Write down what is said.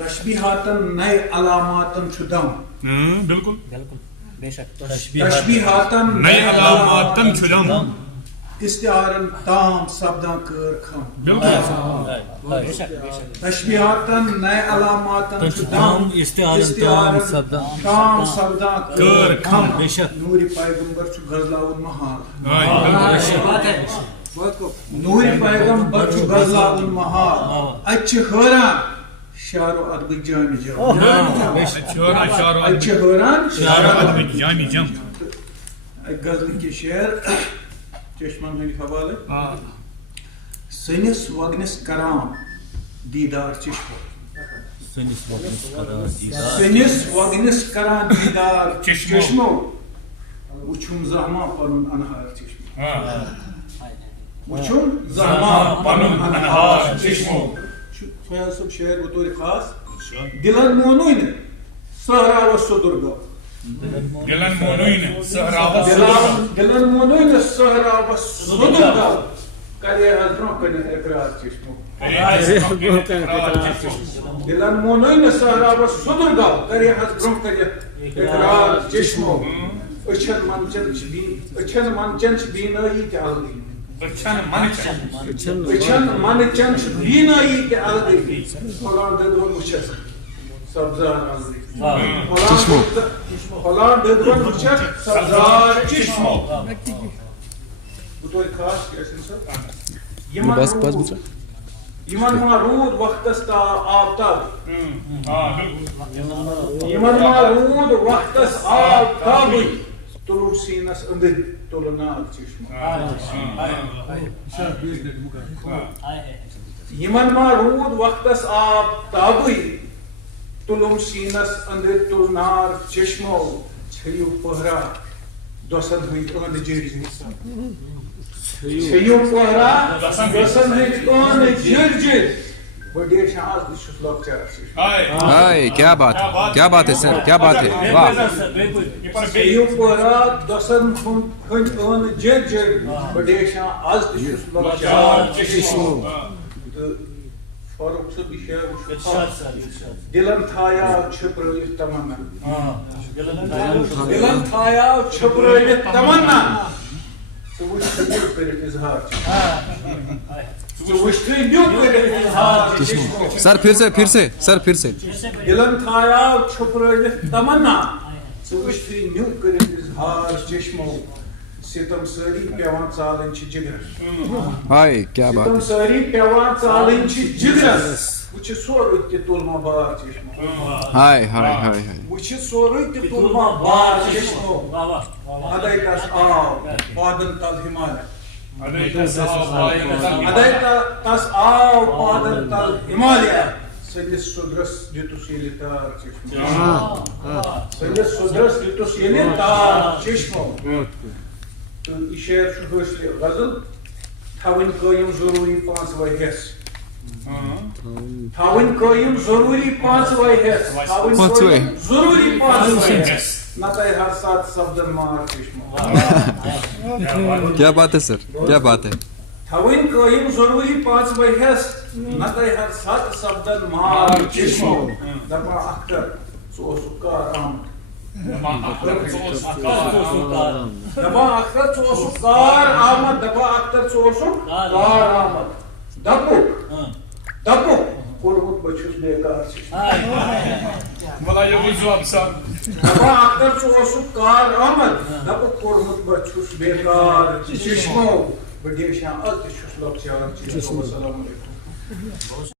تشبیہاتن نئے علاماتن چھدم بالکل بالکل بے شک تشبیہاتن نئے علاماتن چھدم استعارن تام سبدان کر کھم بے شک تشبیہاتن نئے علاماتن چھدم استعارن تام سبدان کر کھم بے شک نوری پیغمبر چھو غزلاون محال بات کو نوری پیغمبر چھو غزلاون محال اچھ حیران شعر و ادب جامع جم اچھ حیران جامع جم غزل کے شعر چشمن ہند حوالہ سنس وگنس کرام دیدار چشمو سنس وگنس کران دیدار چشمو وچھم زہما پنن انہار چشمو وچھم زہما پنن انہار چشمو فیاض صاحب شعر بطور خاص دلن مونوین سہرا و صدر گو دلن مونوین سہرا و صدر گو کرے حضروں کنے اقرار چشمو دلن مونوین سہرا و صدر گو کرے حضروں کنے اقرار چشمو اچھن منچن چھ بینائی تے الگی اچھن منچن چھ بینائی تے الگی فلان ددون وچھت سبزار الگی فلان ددون وچھت سبزار چشمو بطور خاص کیسن صاحب یمن ما رود وقتس تا آفتاب یمن ما رود وقتس آفتاب تلو سینس اندر تلو ناگ چشمو یمن ما رود وقتس آفتاب تلو سینس اندر تلو ناگ چشمو چھیو پہرا دوسن ہوئی اند جرجر چھیو پہرا دوسن ہوئی اند جرجر بڑے شاز دشت لوگ چار ہائے کیا بات ہے سر کیا بات ہے واہ چھیو پہرا دوسن ہوئی اند جرجر بڑے شاز دشت لوگ چار فاروق صاحب شعر دلن تھایا چھپرائیت تمنا دلن تھایا چھپرائیت تمنا تو وشتی نیو کرت اظہار سر پھر سے دلن تھایا چھپرائیت تمنا تو وشتی نیو کرت اظہار چشمو ستم ساری پیوان ژالن چھ جگر ہائے کیا بات ستم ساری پیوان ژالن چھ جگر وچھ سورُے تہِ تُلما بار چشمو ہائے ہائے ہائے ہائے وچھ سورُے تہِ تُلما بار چشمو ادائی تس آو پادن تل ہمالیہ ادائی تس آو پادن تل ہمالیہ سنس سدرس دتس ییٚلہِ تار چشمو سنس سدرس دتس ییٚلہِ تار چشمو تو یہ شعر حوصلہ غزل تھاون قائم ضروری پانچ وے حص تھاون قائم ضروری پانچ وے حص تھاون قائم ضروری پانچ وے حص نتائے ہر ساتھ سبدن مار چشمو کیا بات ہے سر کیا بات ہے تھاون قائم ضروری پانچ وے حص نتائے ہر ساتھ سبدن مار چشمو دپا اختر سو سکار آمد دپا اختر ژٕ اوسُکھ کار آمد دپا اختر ژٕ اوسُکھ کار آمد دپُک کوٚرمُت بہٕ چھُس بیکار دپا اختر ژٕ اوسُکھ کار آمد دپُک کوٚرمُت بہٕ چھُس بیکار چشمو بہٕ ڈیشان از تہِ چھُس لۄکچار چشمو السلام علیکم